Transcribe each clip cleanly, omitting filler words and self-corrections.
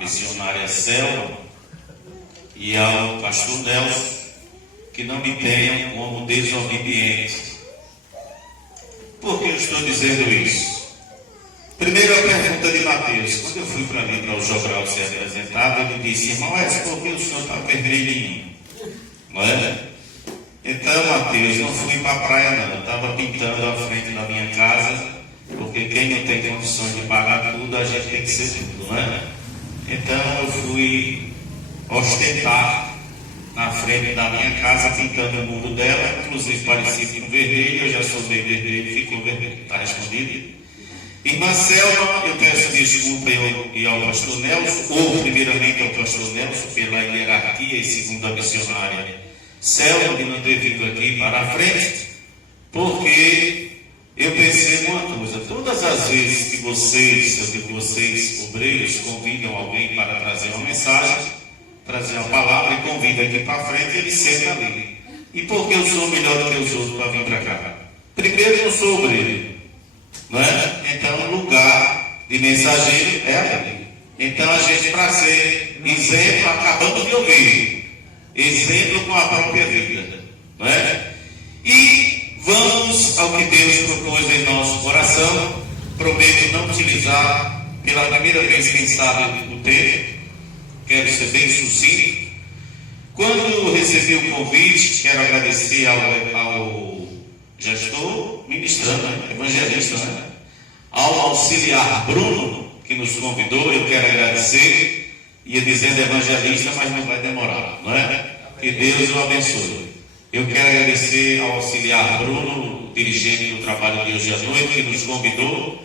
missionária Selma e ao pastor Nelson que não me tenham como desobediente. Por que eu estou dizendo isso? Primeiro a pergunta de Mateus. Quando eu fui para ali para o Jogral ser apresentado, ele disse: irmão, por que o senhor está vermelhinho? Não é? Então, Mateus, não fui para a praia não, estava pintando a frente da minha casa, porque quem não tem condições de pagar tudo, a gente tem que ser tudo, não é? Então eu fui ostentar na frente da minha casa, pintando o muro dela, inclusive parecia com vermelho, eu já sou meio vermelho, ficou vermelho, está respondido. Irmã Selma, eu peço desculpa eu e ao pastor Nelson, ou primeiramente ao pastor Nelson, pela hierarquia e segundo a missionária Selma, de não ter vindo aqui para a frente, porque eu percebo uma coisa: todas as vezes que vocês, obreiros, convidam alguém para trazer uma mensagem, trazer uma palavra e convidam aqui para frente, ele senta ali. E por que eu sou melhor do que os outros para vir para cá? Primeiro, eu sou obreiro, não é? Então o lugar de mensageiro é ali. Então a gente, para ser exemplo, acabamos de ouvir, exemplo com a própria vida, não é? E vamos ao que Deus propôs em nosso coração. Prometo não utilizar pela primeira vez, quem sabe, o tempo. Quero ser bem sucinto. Quando recebi o convite, quero agradecer ao já estou ministrando, evangelista, né? Ao auxiliar Bruno, que nos convidou. Eu quero agradecer. Ia dizendo evangelista, mas não vai demorar, não é? Que Deus o abençoe. Eu quero agradecer ao auxiliar Bruno, dirigente do trabalho de hoje à noite, que nos convidou.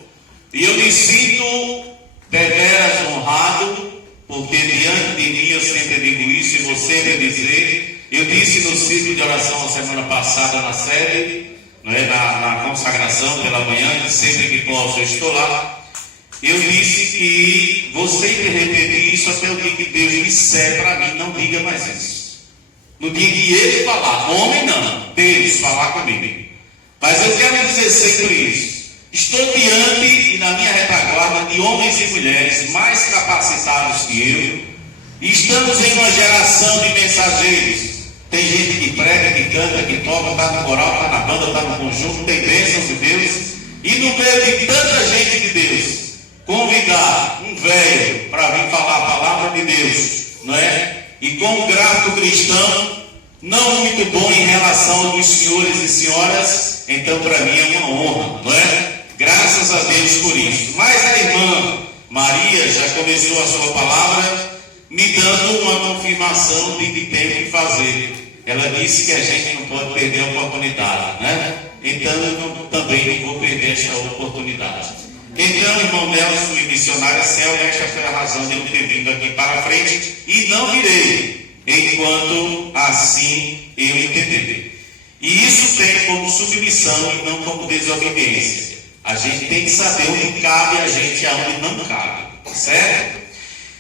E eu me sinto deveras honrado, porque diante de mim eu sempre digo isso e vou sempre dizer. Eu disse no ciclo de oração a semana passada na sede, não é? na consagração pela manhã, sempre que posso eu estou lá. Eu disse que vou sempre repetir isso até o dia que Deus disser para mim: não diga mais isso. No dia que ele falar, homem não, Deus falar comigo. Mas eu quero dizer sempre isso: estou diante e na minha retaguarda de homens e mulheres mais capacitados que eu, e estamos em uma geração de mensageiros. Tem gente que prega, que canta, que toca, está no coral, está na banda, está no conjunto, tem bênçãos de Deus. E no meio de tanta gente de Deus, convidar um velho para vir falar a palavra de Deus, não é? E com um grato cristão, não muito bom em relação aos senhores e senhoras, então para mim é uma honra, não é? Graças a Deus por isso. Mas a irmã Maria já começou a sua palavra me dando uma confirmação de que tem que fazer. Ela disse que a gente não pode perder a oportunidade, né? Então eu também não vou perder esta oportunidade. Então, irmão Nelson e missionária Selma, esta foi a razão de eu ter vindo aqui para frente, e não virei enquanto assim eu entender. E isso tem como submissão e não como desobediência. A gente tem que saber onde cabe a gente e aonde não cabe, certo?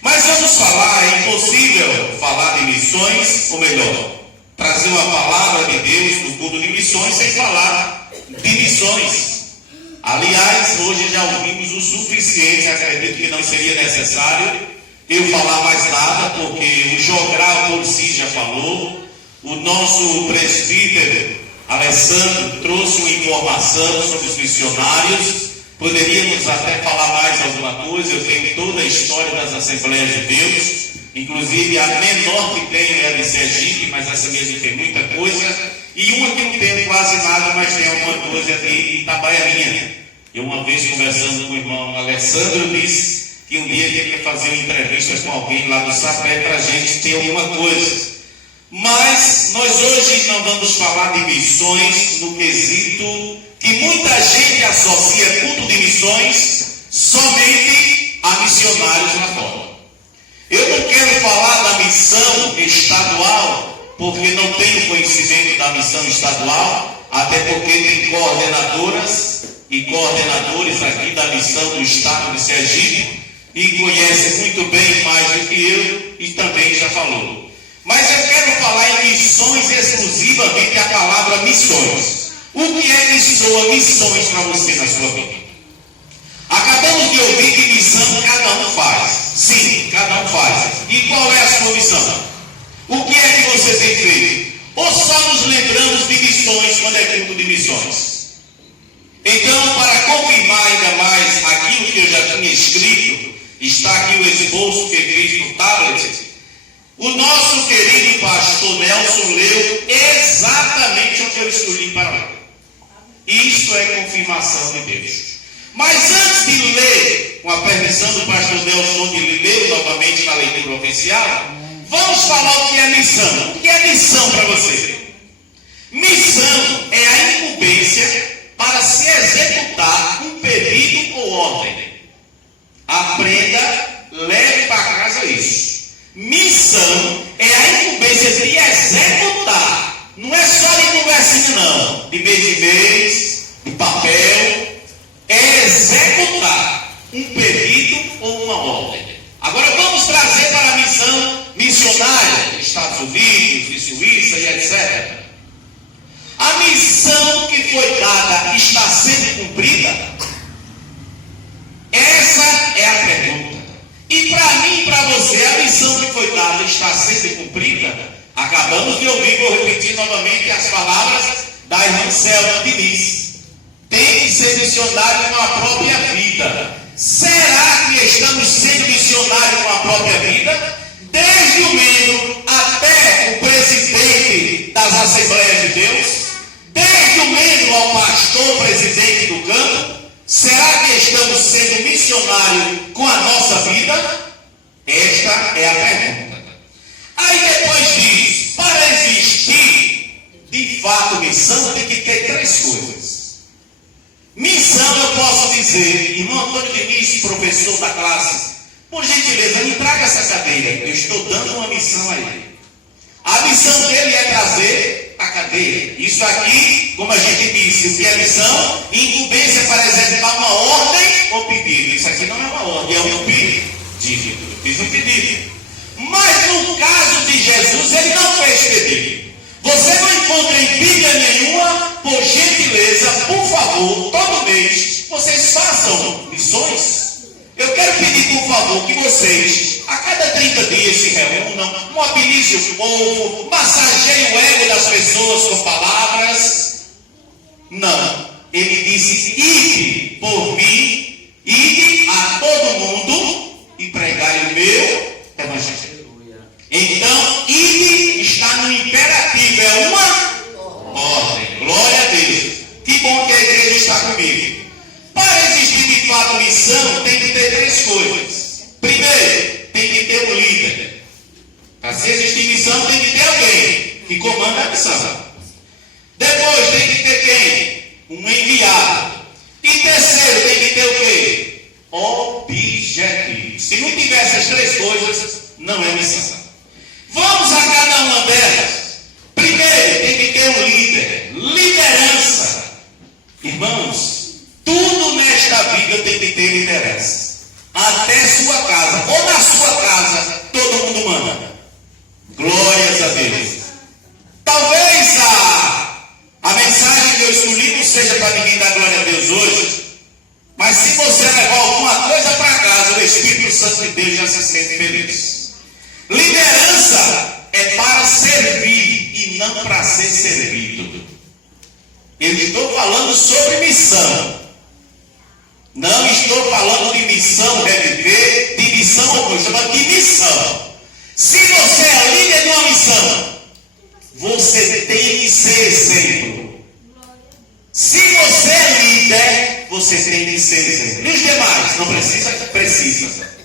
Mas vamos falar, é impossível falar de missões, ou melhor, trazer uma palavra de Deus no culto de missões sem falar de missões. Aliás, hoje já ouvimos o suficiente, acredito que não seria necessário eu falar mais nada, porque o Jogral por si já falou, o nosso presbítero Alessandro trouxe uma informação sobre os missionários. Poderíamos até falar mais alguma coisa. Eu tenho toda a história das Assembleias de Deus, inclusive a menor que tenho é a de Sergipe, mas essa mesmo tem muita coisa, e uma que não tem quase nada, mas tem alguma coisa de Itabaianinha. Eu uma vez conversando com o irmão Alessandro, disse que um dia queria fazer uma entrevista com alguém lá do Sapé para a gente ter alguma coisa. Mas nós hoje não vamos falar de missões no quesito que muita gente associa culto de missões somente a missionários lá fora. Eu não quero falar da missão estadual, porque não tenho conhecimento da missão estadual, até porque tem coordenadoras e coordenadores aqui da missão do estado de Sergipe, e conhece muito bem mais do que eu, e também já falou. Mas eu quero falar em missões exclusivamente a palavra missões. O que é que soa missões para você na sua vida? Acabamos de ouvir que missão cada um faz. Sim, cada um faz. E qual é a sua missão? O que é que você tem feito? Ou só nos lembramos de missões quando é culto de missões? Então, para confirmar ainda mais aquilo que eu já tinha escrito, está aqui o esboço que fiz no tablet. O nosso querido pastor Nelson leu exatamente o que eu escolhi para ler. Isto é confirmação de Deus. Mas antes de ler, com a permissão do pastor Nelson, de ler novamente na leitura oficial, vamos falar o que é missão. O que é missão para você? Missão é a incumbência para se executar um pedido ou ordem. Aprenda, leve para casa isso. Missão é a incumbência de executar. Não é só de conversinha não, de mês, de papel. É executar um pedido ou uma ordem. Agora vamos trazer para a missão missionária, Estados Unidos, de Suíça e etc. A missão que foi dada está sendo cumprida? Essa é a pergunta. E para mim e para você, a missão que foi dada está sendo cumprida? Acabamos de ouvir, vou repetir novamente as palavras da irmã Selma Diniz. Tem que ser missionário com a própria vida. Será que estamos sendo missionários com a própria vida? Desde o membro até o presidente das Assembleias de Deus? Desde o membro ao pastor presidente do campo? Será que estamos sendo missionários com a nossa vida? Esta é a pergunta. Aí depois diz, para existir de fato missão tem que ter três coisas. Missão eu posso dizer, irmão Antônio Diniz, professor da classe, por gentileza, me traga essa cadeira, eu estou dando uma missão a ele. A missão dele é trazer a cadeira. Isso aqui, como a gente disse, o que é missão? Incumbência para executar uma ordem ou pedido. Isso aqui não é uma ordem, é um pedido. Eu fiz um pedido. Mas no caso de Jesus, ele não fez pedido. Você não encontra em Bíblia nenhuma, por gentileza, por favor, todo mês, vocês façam missões. Eu quero pedir, por favor, que vocês, a cada 30 dias, se reúnam, mobilizem o povo, massageiem o ego das pessoas com palavras. Não. Ele disse, ide por mim, ide a todo mundo e pregai o meu evangelho. Então, ide está no imperativo, é uma ordem. Glória a Deus. Que bom que a igreja está comigo. Para existir de fato missão, tem que ter três coisas. Primeiro, tem que ter um líder. Para se existir missão, tem que ter alguém que comanda a missão. Depois, tem que ter quem? Um enviado. E terceiro, tem que ter o quê? Objetivo. Se não tiver essas três coisas, não é missão. Vamos a cada uma delas. Primeiro, tem que ter um líder. Liderança. Irmãos, tudo nesta vida tem que ter liderança. Até sua casa. Ou na sua casa, todo mundo manda. Glórias a Deus. Talvez a mensagem que eu escolhi não seja para ninguém dar glória a Deus hoje. Mas se você levar alguma coisa para casa, o Espírito Santo de Deus já se sente feliz. Liderança é para servir e não para ser servido. Eu estou falando sobre missão. Não estou falando de missão RV, de missão ou coisa, mas de missão. Se você é líder de uma missão, você tem que ser exemplo. Se você é líder, você tem que ser exemplo. E os demais? Não precisa? Precisa.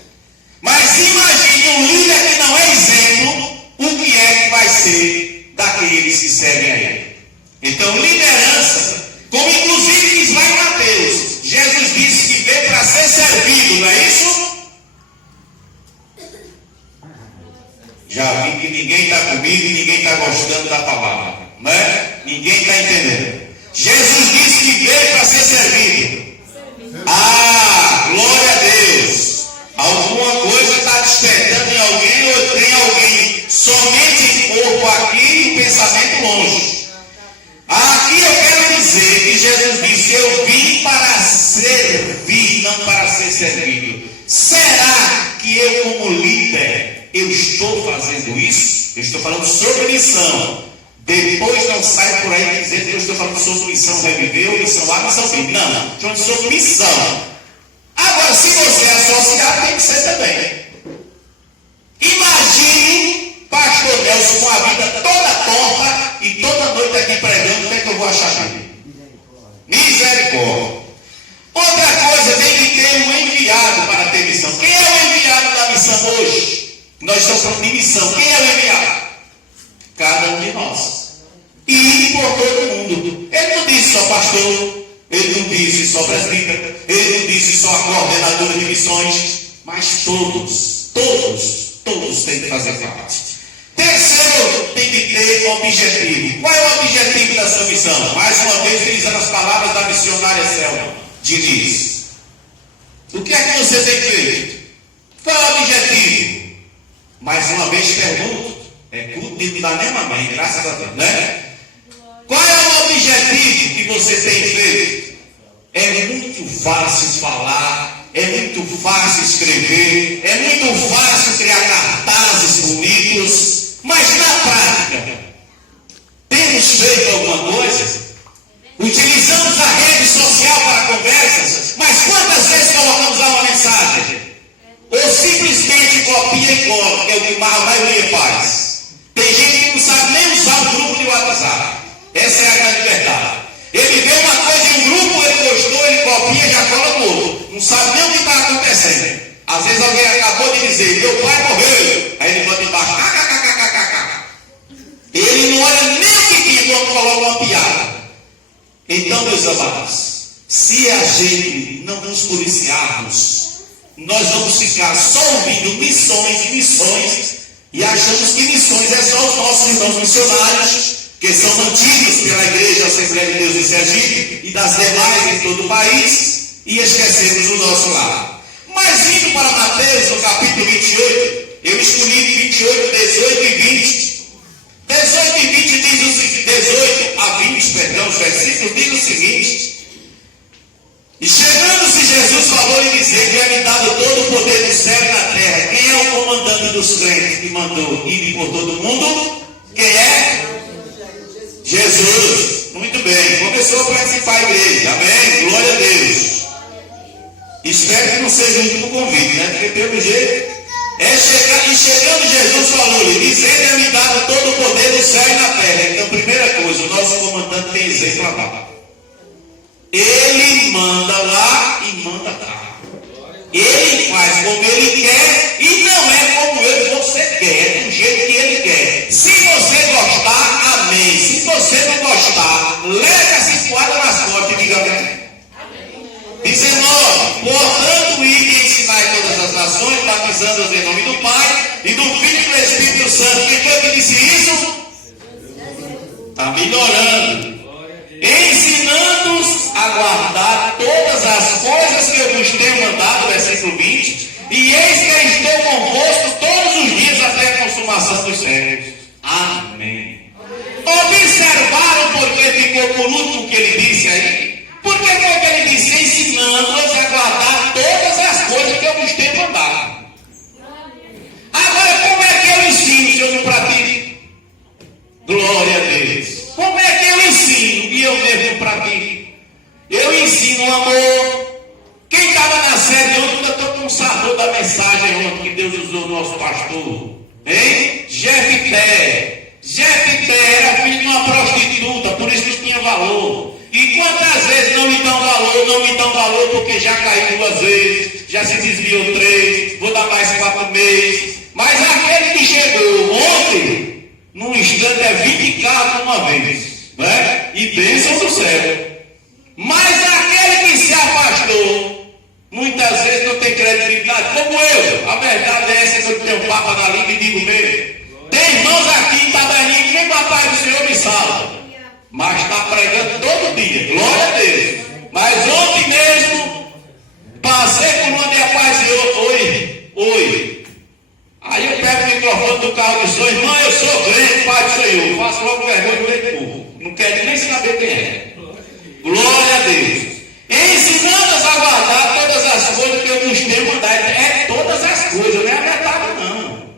Mas imagine um líder que não é exemplo, o que é que vai ser daqueles que servem a ele. Então, liderança, como inclusive diz lá em Mateus, Jesus disse que veio para ser servido, não é isso? Já vi que ninguém está comigo e ninguém está gostando da palavra, não é? Ninguém está entendendo. Jesus disse que veio para ser servido. Ah, glória a Deus. Alguma coisa está despertando em alguém ou tem alguém somente em corpo aqui e pensamento longe. Aqui eu quero dizer que Jesus disse, eu vim para servir, não para ser servido. Será que eu eu estou fazendo isso, eu estou falando sobre missão. Depois não sai por aí dizendo que eu estou falando sobre missão reviver, missão A, missão B. Não, estou falando sobre missão. Agora, se você associar, tem que ser também. Imagine pastor Nelson com a vida toda torta e toda noite aqui pregando, o que é que eu vou achar dele? Misericórdia. Outra coisa, tem que ter um enviado para ter missão. Quem é o enviado da missão hoje? Nós estamos falando de missão. Quem é o enviado? Cada um de nós. E ir por todo mundo. Ele não disse só pastor, ele não disse só presbítero, ele não disse só a coordenadora de missões, mas todos têm que fazer parte. Terceiro, tem que ter objetivo. Qual é o objetivo da sua missão? Mais uma vez, utilizando as palavras da missionária Selma Diniz. O que é que você tem feito? Qual é o objetivo? Mais uma vez pergunto. É culto de da mesma mãe, graças a Deus, né? Qual é o objetivo que você tem feito? É muito fácil falar, é muito fácil escrever, é muito fácil criar cartazes bonitos, mas na prática, temos feito alguma coisa? Utilizamos a rede social para conversas, mas quantas vezes colocamos lá uma mensagem? Ou simplesmente copia e cola, que é o que a maioria faz. Tem gente que não sabe nem usar o grupo de WhatsApp. Essa é a grande verdade. Ele vê uma coisa em um grupo, ele gostou, ele copia e já cola no outro. Não sabe nem o que está acontecendo. Às vezes alguém acabou de dizer, meu pai morreu. Aí ele manda embaixo, kkkkkk. Ele não olha nem o que tinha quando coloca uma piada. Então, meus amados, se a gente não nos policiarmos, nós vamos ficar só ouvindo missões e achamos que missões é só os nossos irmãos missionários, que são mantidos pela Igreja Assembleia de Deus em Sergipe e das demais em todo o país, e esquecemos o nosso lar. Mas indo para Mateus, no capítulo 28, eu escolhi de 28, 18 e 20. 18 e 20 diz o seguinte, 18 a 20, perdão, os versículos diz o seguinte: e chegando-se Jesus falou e dizendo, é-me dado todo o poder do céu e da terra. Quem é o comandante dos crentes que mandou ir por todo mundo? Quem é? Jesus. Muito bem, começou a participar a igreja, amém? Glória a Deus. Espero que não seja o último convite, né? Porque pelo jeito e chegando Jesus falou-lhe, dizendo, é-me dado todo o poder do céu e da terra. Então, primeira coisa, o nosso comandante tem exemplo a dar. Ele manda lá e manda cá. Ele faz como ele quer e não é como você quer, é do jeito que ele quer. Se você gostar, amém. Se você não gostar, leve a cipuada nas costas e diga amém. 19. Portanto, ide e ensinai todas as nações, batizando-os em nome do Pai e do Filho e do Espírito Santo. Quem foi que disse isso? Está melhorando. Ensinando-os a guardar todas as coisas que eu vos tenho mandado, versículo 20, e eis que estou convosco todos os dias até a consumação dos séculos. Amém. Observaram porque ficou por último o que ele disse aí? Porque foi o que ele disse, ensinando-os a guardar todas as coisas que eu vos tenho mandado. Agora, como é que eu ensino se eu não pratico? Glória a Deus. Como é que eu ensino e eu mesmo pratico? Eu ensino o amor. Quem estava na série ontem, eu estou com o sabor da mensagem ontem que Deus usou no nosso pastor. Hein? Jefté era filho de uma prostituta, por isso que tinha valor. E quantas vezes não me dão valor porque já caiu 2 vezes, já se desviou 3, vou dar mais 4 meses. Mas aquele que chegou ontem, num instante é 20 carros uma vez, né? E bênção do céu. Mas aquele que se afastou, muitas vezes não tem credibilidade, como eu. A verdade é essa que eu tenho papo na língua e digo mesmo. Tem irmãos aqui em Taberninho que nem com a paz do Senhor me salva, mas está pregando todo dia, glória a Deus. Mas ontem mesmo, passei por onde a paz do Senhor, oi. Aí eu pego o microfone do carro de som, irmão, eu sou crente, Pai do Senhor, faço logo vergonha do meio povo. Não quero nem saber quem é. Glória a Deus. Ensinando-os a guardar todas as coisas que eu nos tenho mandado. É todas as coisas, não é a metade não.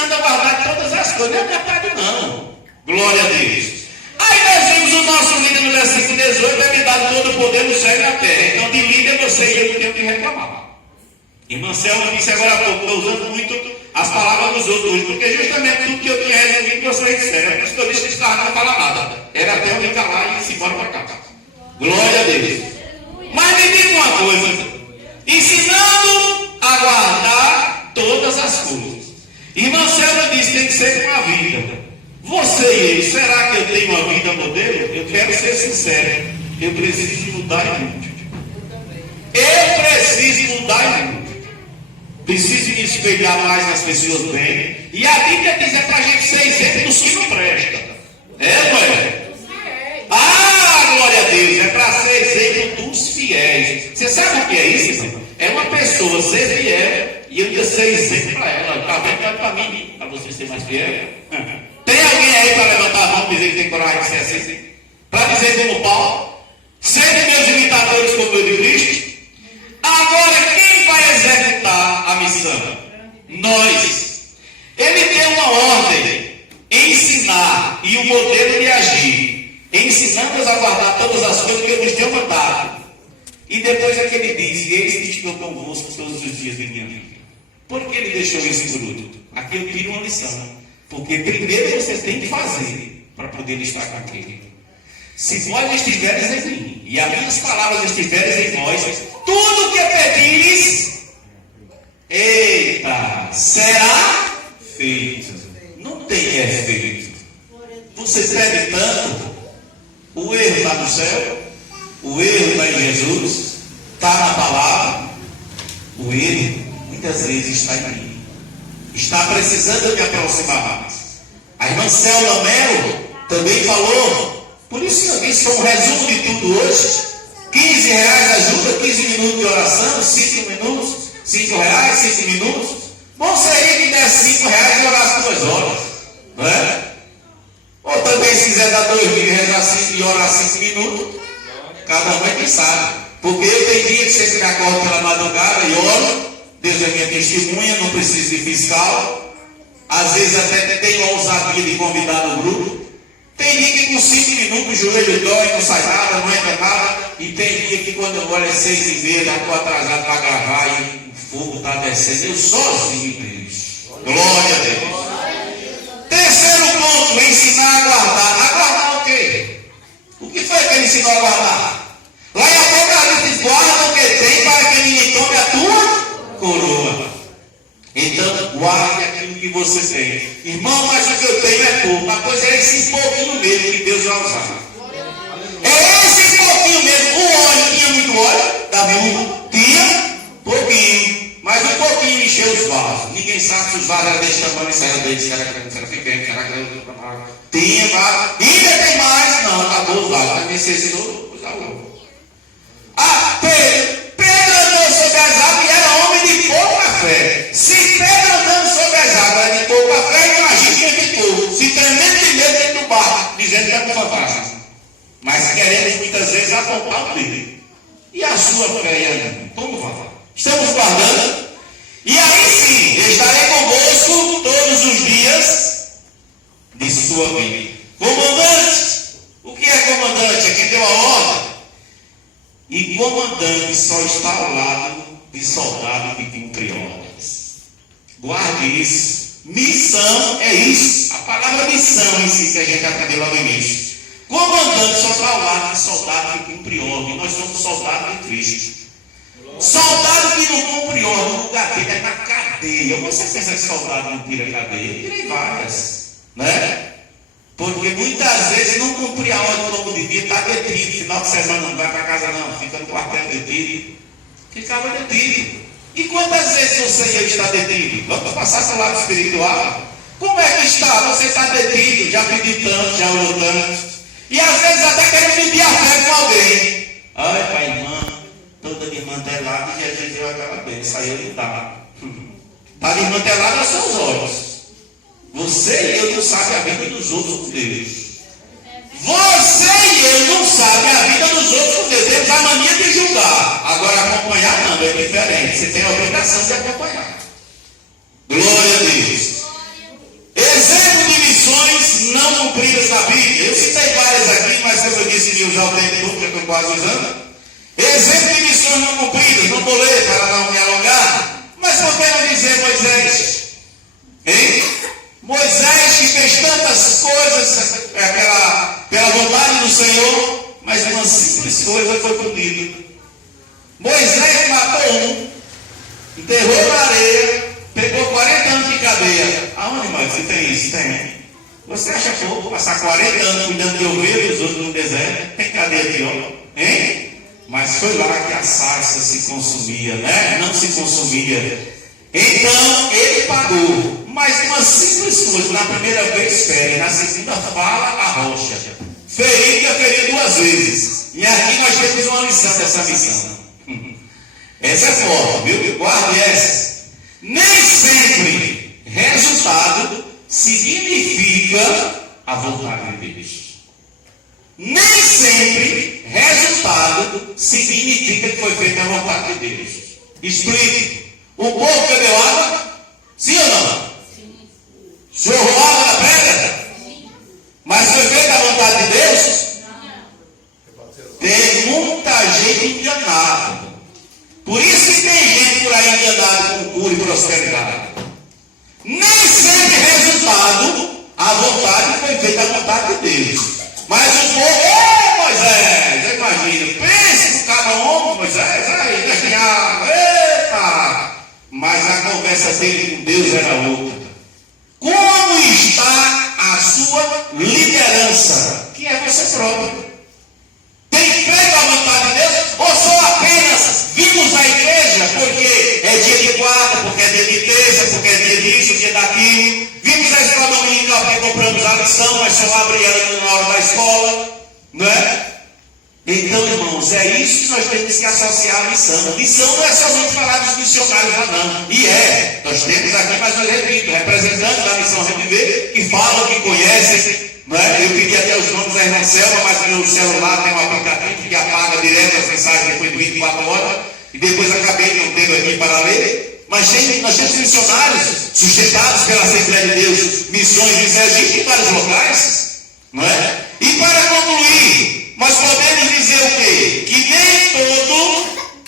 ensinando a guardar todas as coisas. Não é metade não. Glória a Deus. Aí nós vimos o nosso líder no versículo 18, é me dado todo o poder no céu e na terra. Então de líder você e eu não tenho que reclamar. Irmã Selma disse agora há pouco, estou usando muito as palavras dos outros, porque justamente tudo que eu tinha resolvido vocês disseram. É por isso que eu disse que estava não falar nada. Era até eu me calar e ir embora para cá. Glória a Deus. Mas me diga uma coisa, ensinando a guardar todas as coisas. Irmã Selma disse que tem que ser com a vida. Você e eu, será que eu tenho uma vida modelo? Eu quero ser sincero, eu preciso mudar muito. Eu preciso mudar muito. Preciso me espelhar mais nas pessoas bem. E a Bíblia diz é para a gente ser exemplo dos que não prestam. É, não é? Ah, glória a Deus, é para ser exemplo dos fiéis. Você sabe o que é isso, irmão? É uma pessoa ser fiel e eu ia ser exemplo para ela. Está vendo? Para mim, para você ser mais fiel. Tem alguém aí para levantar a mão e dizer que tem coragem de ser assim? Para dizer como Paulo, sendo meus imitadores como eu de Cristo. Agora, quem vai executar a missão? Nós. Ele tem uma ordem, ensinar e o modelo de agir, ensinando-nos a guardar todas as coisas que eu nos tenho mandado. E depois é que ele diz, e eis que estou convosco todos os dias de minha vida. Por que ele deixou isso por último? Aqui eu tiro uma lição. Porque primeiro você tem que fazer para poder estar com aquele. Se vós estiveres em mim, e as minhas palavras estiverem em vós, tudo que pedires, eita, será feito. Não tem efeito. Você pede tanto, o erro está no céu, o erro está em Jesus, está na palavra, o erro muitas vezes está em mim. Está precisando me aproximar mais. A irmã Selma Melo também falou. Por isso que eu disse, foi um resumo de tudo hoje. 15 reais ajuda, 15 minutos de oração, 5 minutos, 5 reais, 5 minutos. Bom seria que desse 5 reais e orasse 2 horas. Não é? Ou também se quiser dar 2 mil e orar 5 minutos, cada um é quem sabe. Porque eu tenho dia que sempre me acordo pela madrugada e oro. Deus é minha testemunha, não preciso de fiscal. Às vezes até tenho a ousadia de convidar no grupo. Tem dia que com 5 minutos o joelho dói, não sai nada, não entra nada. E tem dia que quando eu olho é 6h30, já estou atrasado para gravar e o fogo está descendo. Eu sozinho, Deus. Glória a Deus. Terceiro ponto, ensinar a guardar. A guardar o quê? O que foi que ele ensinou a guardar? Lá em Apocalipse diz, guarda o que tem para que ninguém tome a tua coroa. Então, guarde aquilo que você tem. Irmão, mas o que eu tenho é pouco. Mas pois é esse pouquinho mesmo que Deus vai usar. É esse pouquinho mesmo. O óleo, tinha muito óleo da viúva? Tinha pouquinho. Mas um pouquinho encheu os vasos. Ninguém sabe se os vasos eram desse tamanho, se era desse, se era grande, se era pequeno, se era grande. Tinha vasos. Ainda tem mais? Não, acabou os vasos. Mas necessitou, usar o Ah, Pedro andou sobre as águas e era homem de pouca fé. Se Pedro andando sobre as águas era de pouca fé, imagina quem ficou. Se tremendo de medo dentro do barco, dizendo que é uma vantagem. Mas queremos muitas vezes apontar o dedo. E a sua fé, como vai? Estamos guardando. E aí sim, estarei convosco todos os dias de sua vida. Comandante, o que é comandante? É quem deu a ordem. E comandante só está ao lado de soldado que cumpre ordens. Guarde isso. Missão é isso. A palavra missão em si que a gente aprendeu lá no início. Comandante só está ao lado de soldado que cumpre ordem. Nós somos soldados de Cristo. Soldado que não cumpre ordem, o lugar dele é na cadeia. Você pensa que soldado não tira cadeia? Eu tirei várias. Né? Porque muitas vezes não cumpria a ordem como devia, está detido. Final de semana não vai para casa não, fica no quartel detido. Ficava detido. E quantas vezes você e eu está detido? Vamos passar para o lado espiritual. Como é que está? Você está detido, já pediu tanto, já orou tanto. E às vezes até quer pedir a fé com alguém. Ai, pai, irmã, toda desmantelada e Jesus deu aquela bênção, aí ele dá. Está desmantelada aos seus olhos. Você e eu não sabem a vida dos outros com Deus. Você e eu não sabem a vida dos outros com Deus. Temos a mania de julgar. Agora acompanhar não, é diferente. Você tem a obrigação de acompanhar. Glória a Deus. disse que ia usar o tempo todo, já estou quase usando. Exemplo de missões não cumpridas, não vou ler para não me alongar, mas por que não dizer Moisés? Hein? Moisés que fez tantas coisas pela vontade do Senhor, mas uma simples coisa foi punido. Moisés matou um, enterrou na areia, pegou 40 anos de cadeia. Aonde, Moisés? Você tem isso? Tem. Você acha pouco passar 40 anos cuidando de ovelhas e os outros no deserto? Tem cadeia aqui, ó. Hein? Mas foi lá que a sarça se consumia, né? Não se consumia. Então, ele pagou. Mas uma simples coisa, na primeira vez fere, na segunda fala a rocha. Feriu duas vezes. E aqui nós temos uma lição dessa missão. Essa é forte, viu? Guarde essa. Nem sempre resultado significa a vontade de Deus. Nem sempre resultado significa que foi feita a vontade de Deus. Explique. O povo bebeu água? Sim ou não? Sim. Jorrou água na pedra? Sim. Mas foi feita a vontade de Deus? Não. Tem muita gente enganada. Por isso que tem gente por aí enganada com cura e prosperidade. Nem sempre resultado, a vontade foi feita a vontade de Deus. Mas o povo, Moisés, imagina, pense no cada homem, Moisés, aí, definhado, eita! Mas a conversa dele com Deus era outra. Como está a sua liderança? Que é você próprio. Tem feito a vontade de Deus? Ou só apenas vimos a igreja porque é dia de guarda, porque é dia de terça, porque é dia disso, dia daquilo. Vimos a escola dominical porque compramos a lição, mas só abre ela na hora da escola. Não é? Então, irmãos, é isso que nós temos que associar à missão. Missão não é somente falar dos missionários lá, não. E nós temos aqui, mas eu repito, representantes da missão Reviver, que falam, que conhecem. Não é? Eu pedi até os nomes da irmã Selma, mas meu celular tem um aplicativo que apaga direto as mensagens depois de 24 horas. E depois acabei não tendo aqui para ler. Mas nós temos missionários sustentados pela Assembleia de Deus, missões de Sergipe em vários locais. Não é? E para concluir, nós podemos dizer o quê? Que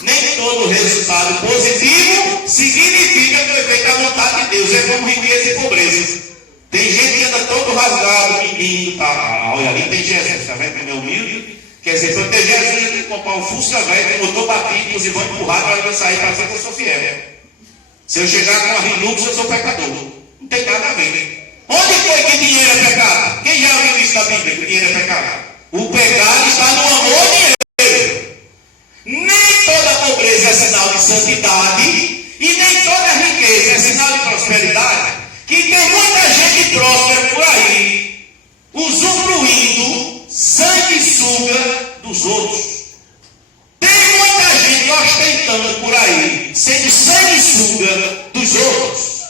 nem todo resultado positivo significa que foi feita a vontade de Deus. É como riqueza e pobreza. Tem gente que anda todo rasgado, menino, tá? Olha ali tem Jesus, tá vendo? Meu humilde. Quer dizer, para ter Jesus, tem que comprar um Fusca velho, tem motor batido, inclusive vão empurrar para eu sair para dizer que eu sou fiel. Se eu chegar com a Hilux, eu sou pecador. Não tem nada a ver. Onde foi que dinheiro é pecado? Quem já viu isso na Bíblia, que dinheiro é pecado? O pecado está no amor ao dinheiro. Nem toda pobreza é sinal de santidade e nem toda riqueza é sinal de prosperidade. Que tem muita gente próspera por aí, usufruindo sanguessuga dos outros. Tem muita gente ostentando por aí, sendo sanguessuga dos outros.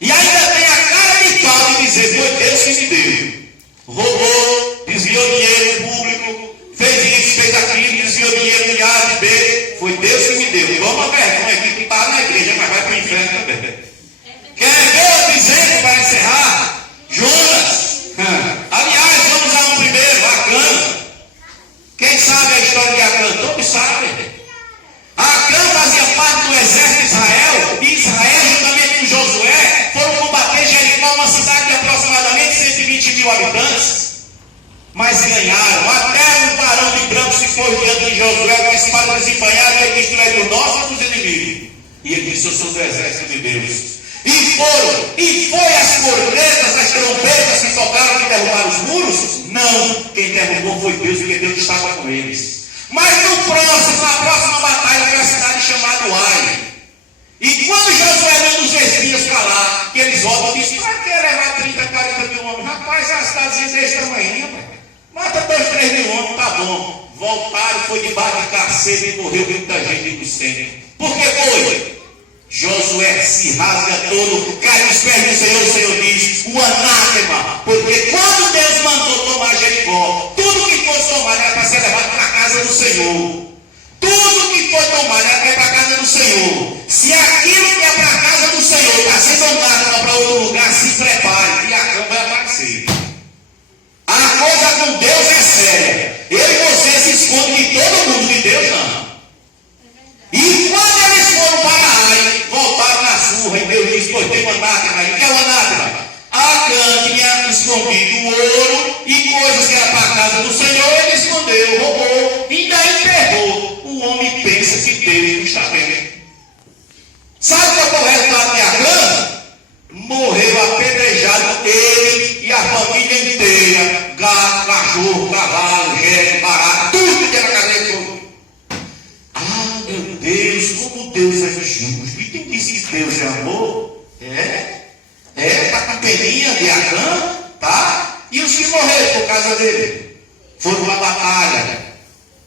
E ainda tem a cara de pau de dizer, foi Deus que me deu. Roubou, desviou dinheiro público, fez isso, fez aquilo, desviou dinheiro de A, de B. Foi Deus que me deu. Toma vergonha aqui que está na igreja, mas vai para o inferno também. Quer ver eu dizendo para encerrar? Jonas. Aliás, vamos a um primeiro, Acã. Quem sabe a história de Acã? Todos sabem. Acã fazia parte do exército de Israel, e Israel, juntamente com Josué, foram combater Jericó, uma cidade de aproximadamente 120 mil habitantes. Mas ganharam. Até um varão de branco se foi diante de Josué com a espada desembanhada e ele disse: tu és do nosso ou dos inimigos? E ele disse: eu sou do exército de Deus. E foi as cornetas, as trombetas que tocaram que derrubaram os muros? Não, quem derrubou foi Deus, porque Deus estava com eles. Mas na próxima batalha foi a cidade chamada Ai. E quando Josué manda os espias para lá, que eles voltam e dizem: para que levar 30, 40 mil homens? Rapaz, é uma cidadezinha desse tamanho, mata 2, 3 mil homens, tá bom. Voltaram, foi debaixo de carcedo e morreu muita gente inocente. Por que foi? Josué se rasga todo, cai nos pés do Senhor, o Senhor diz: o anátema, porque quando Deus mandou tomar Jericó, tudo que fosse tomar era para ser levado para a casa do Senhor. Tudo que foi tomado era para a casa do Senhor. Se aquilo que é para a casa do Senhor está sendo andado para outro lugar, se prepare, e a cama vai aparecer. A coisa com Deus é séria. Eu pois tem uma anátema. O que é uma anátema? Acã tinha escondido o ouro e coisas que eram para a casa do Senhor, ele escondeu, roubou, e ainda enterrou. O homem pensa que Deus não está vendo. Sabe qual foi o resultado de Acã? Morreu apedrejado ele e a família inteira. Gato, cachorro, cavalo, jegue, barato, tudo que era casa dele. Ah, meu Deus, como Deus é justo. E quem disse que Deus é amor? Está com peninha de Acã, tá? E os que morreram por causa dele foram uma batalha,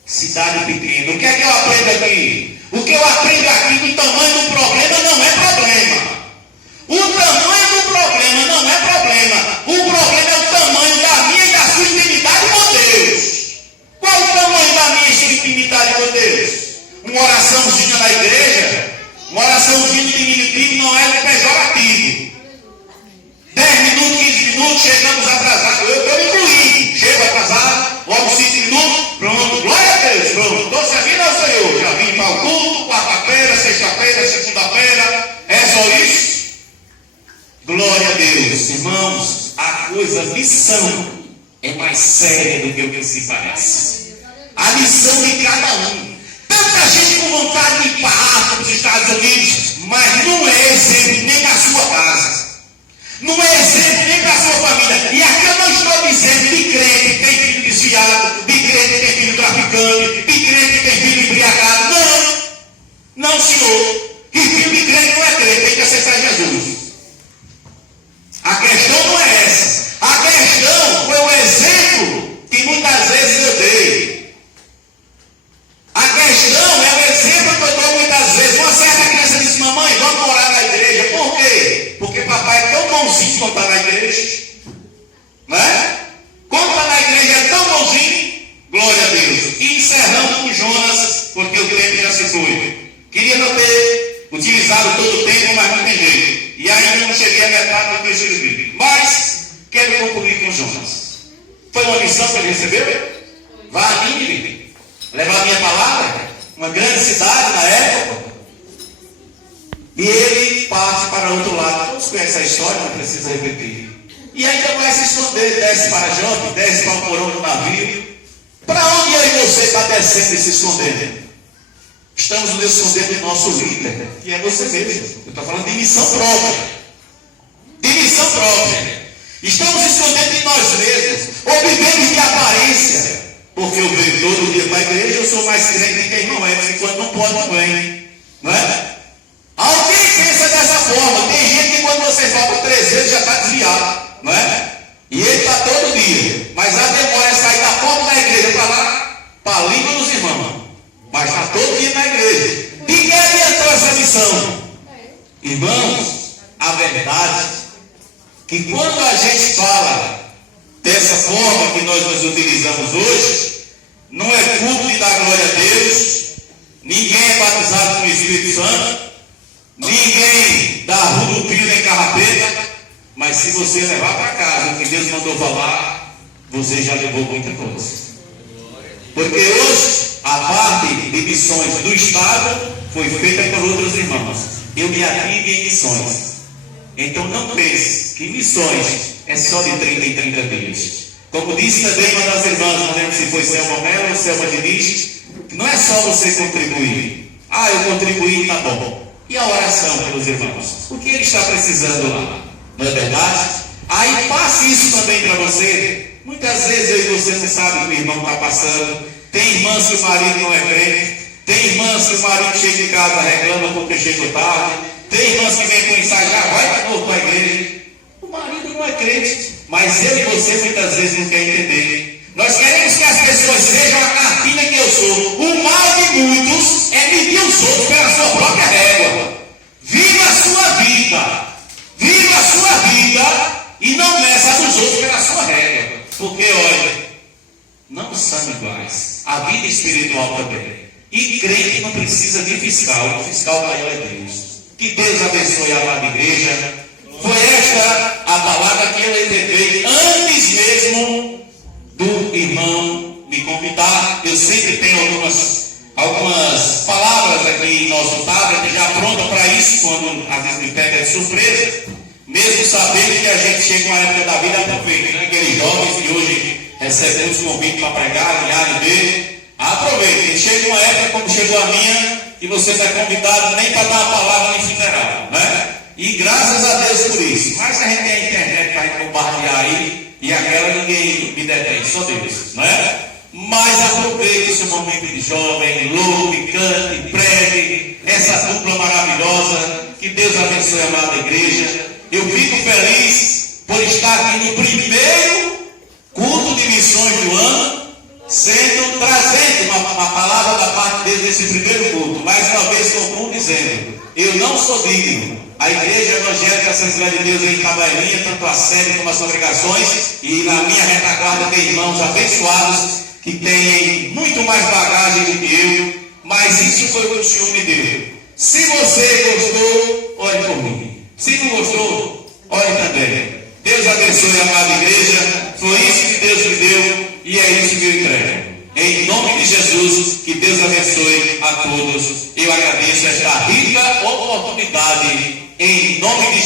cidade pequena. O que é que eu aprendo aqui? O que eu aprendo aqui do tamanho do problema não é problema. O tamanho do problema não é problema. O problema é o tamanho da minha e da sua intimidade com Deus. Qual o tamanho da minha e sua intimidade com Deus? Uma oraçãozinha na igreja, uma oraçãozinha diminutivo não é pejorativo. 10 minutos, 15 minutos, chegamos atrasados. Eu estou incluindo. Chego atrasado, logo 5 minutos, pronto, glória a Deus, pronto. Estou servindo ao Senhor. Já vim para o culto, quarta-feira, sexta-feira, segunda-feira. É só isso? Glória a Deus. Irmãos, a coisa, a missão é mais séria do que o que se parece. A missão de cada um. Tanta gente com vontade de ir para a África, para os Estados Unidos, mas não é exemplo nem para a sua casa. Não é exemplo nem para a sua família. E aqui eu não estou dizendo de crente que tem filho desviado, de crente que tem filho traficante, de crente que tem filho embriagado. Não. Não, senhor. Que filho de crente não é crente, tem que aceitar Jesus. A questão não é essa. A questão foi o exemplo que muitas vezes eu dei. A questão é o exemplo que eu dou muitas vezes. Uma certa criança disse: mamãe, vamos morar na igreja. Por quê? Porque papai é tão bonzinho quando está na igreja. Né? Quando está na igreja é tão bonzinho. Glória a Deus. E encerramos com Jonas, porque o tempo já se foi. Queria não ter utilizado todo o tempo, mas não tem jeito. E ainda não cheguei a metade do que eu escrevi. Mas quero concluir com Jonas. Foi uma missão que ele recebeu? Vá a Nínive, levar a minha palavra, uma grande cidade na época. E ele parte para outro lado. Todos conhecem a história, não precisa repetir. E ainda vai se esconder, desce para Jope, desce para o porão do navio. Para onde eu e você está descendo e se escondendo? Estamos nos escondendo de nosso líder, que é você mesmo. Eu estou falando de missão própria. De missão própria. Estamos escondendo de nós mesmos, ou vivemos de aparência. Porque eu venho todo dia para a igreja, eu sou mais crente que quem não é, porque quando não pode, não vem. Não é? Alguém pensa dessa forma. Tem gente que quando você falta 3 vezes já está desviado. Não é? E ele está todo dia. Mas a demora é sair da porta da igreja para lá, para a língua dos irmãos. Mas está todo dia na igreja. De que adiantou essa missão? Irmãos, a verdade é que quando a gente fala dessa forma que nós nos utilizamos hoje, não é culto de dar glória a Deus, ninguém é batizado com o Espírito Santo, ninguém dá rubupio nem carrapeta, mas se você levar para casa o que Deus mandou falar, você já levou muita coisa. Porque hoje a parte de missões do Estado foi feita por outros irmãos. Eu me ativo em missões. Então não pense que missões é só de 30 em 30 dias. Como disse também uma das irmãs, não lembro se foi Selma Mello ou Selma Diniz, não é só você contribuir. Ah, eu contribuí, tá bom. E a oração pelos irmãos? O que ele está precisando lá? Não é verdade? Aí passe isso também para você. Muitas vezes eu e você não sabe o que o irmão está passando. Tem irmãs que o marido não é crente. Tem irmãs que o marido chega em casa reclama porque chega tarde. Tem irmãs que vem com ensaio, já vai de novo para a igreja. O marido não é crente. Mas eu e você muitas vezes não quer entender. Nós queremos que as pessoas sejam a cartilha que eu sou. O mal de muitos é medir os outros pela sua própria régua. Viva a sua vida. Viva a sua vida e não meça a dos outros pela sua régua. Porque, olha, não são iguais. A vida espiritual também. E crente não precisa de fiscal. O fiscal maior é Deus. Que Deus abençoe a amada igreja. Foi esta a palavra que eu entendi antes mesmo do irmão me convidar. Eu sempre tenho algumas palavras aqui em nosso tablet já pronta para isso quando quando às vezes me pega de surpresa, mesmo sabendo que a gente chega uma época da vida aproveita, né? Aqueles jovens que hoje recebem os convites para pregar em A e B, aproveita. Chega uma época como chegou a minha, que você não é convidado nem para dar uma palavra no funeral, né? E graças a Deus por isso. Mas a gente tem a internet para bombardear aí, e aquela ninguém me detém, só Deus, não é? Mas aproveite esse momento de jovem, louve, cante, pregue, essa dupla maravilhosa. Que Deus abençoe a amada igreja. Eu fico feliz por estar aqui no primeiro culto de missões do ano, trazendo uma palavra da parte de Deus nesse primeiro culto. Mais uma vez concluo dizendo, eu não sou digno. A Igreja Evangélica Assembleia de Deus em Itabaianinha, tanto a sede como as congregações, e na minha retaguarda tem irmãos abençoados que têm muito mais bagagem do que eu, mas isso foi o que o Senhor me deu. Se você gostou, ore por mim. Se não gostou, ore também. Deus abençoe a amada igreja. Foi isso que Deus me deu e é isso que eu entrego. Em nome de Jesus, que Deus abençoe a todos. Eu agradeço esta rica oportunidade em nome de Jesus.